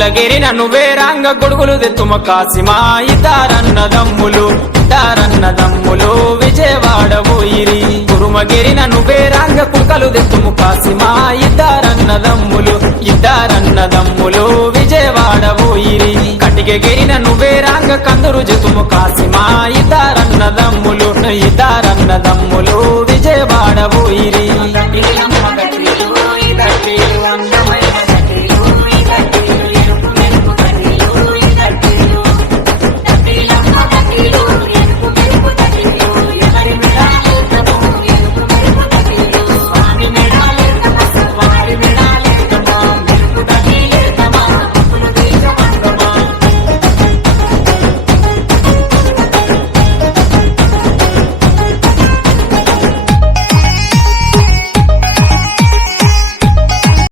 కొల్లగిరిన నువ్వే రాంగ గొడుగులు దెత్తుమ కాసిమా ఇతారన్నదమ్ములు విజయవాడ పోయిరి కురుమగిరిన నువ్వే రాంగ కుక్కలు దెత్తుము కాసిమా ఇతారన్నదమ్ములు విజయవాడ పోయిరి కటికెగిరిన నువ్వే రాంగ కందురు జతుము కాసిమా ఇతారన్నదమ్ములు విజయవాడ పోయిరి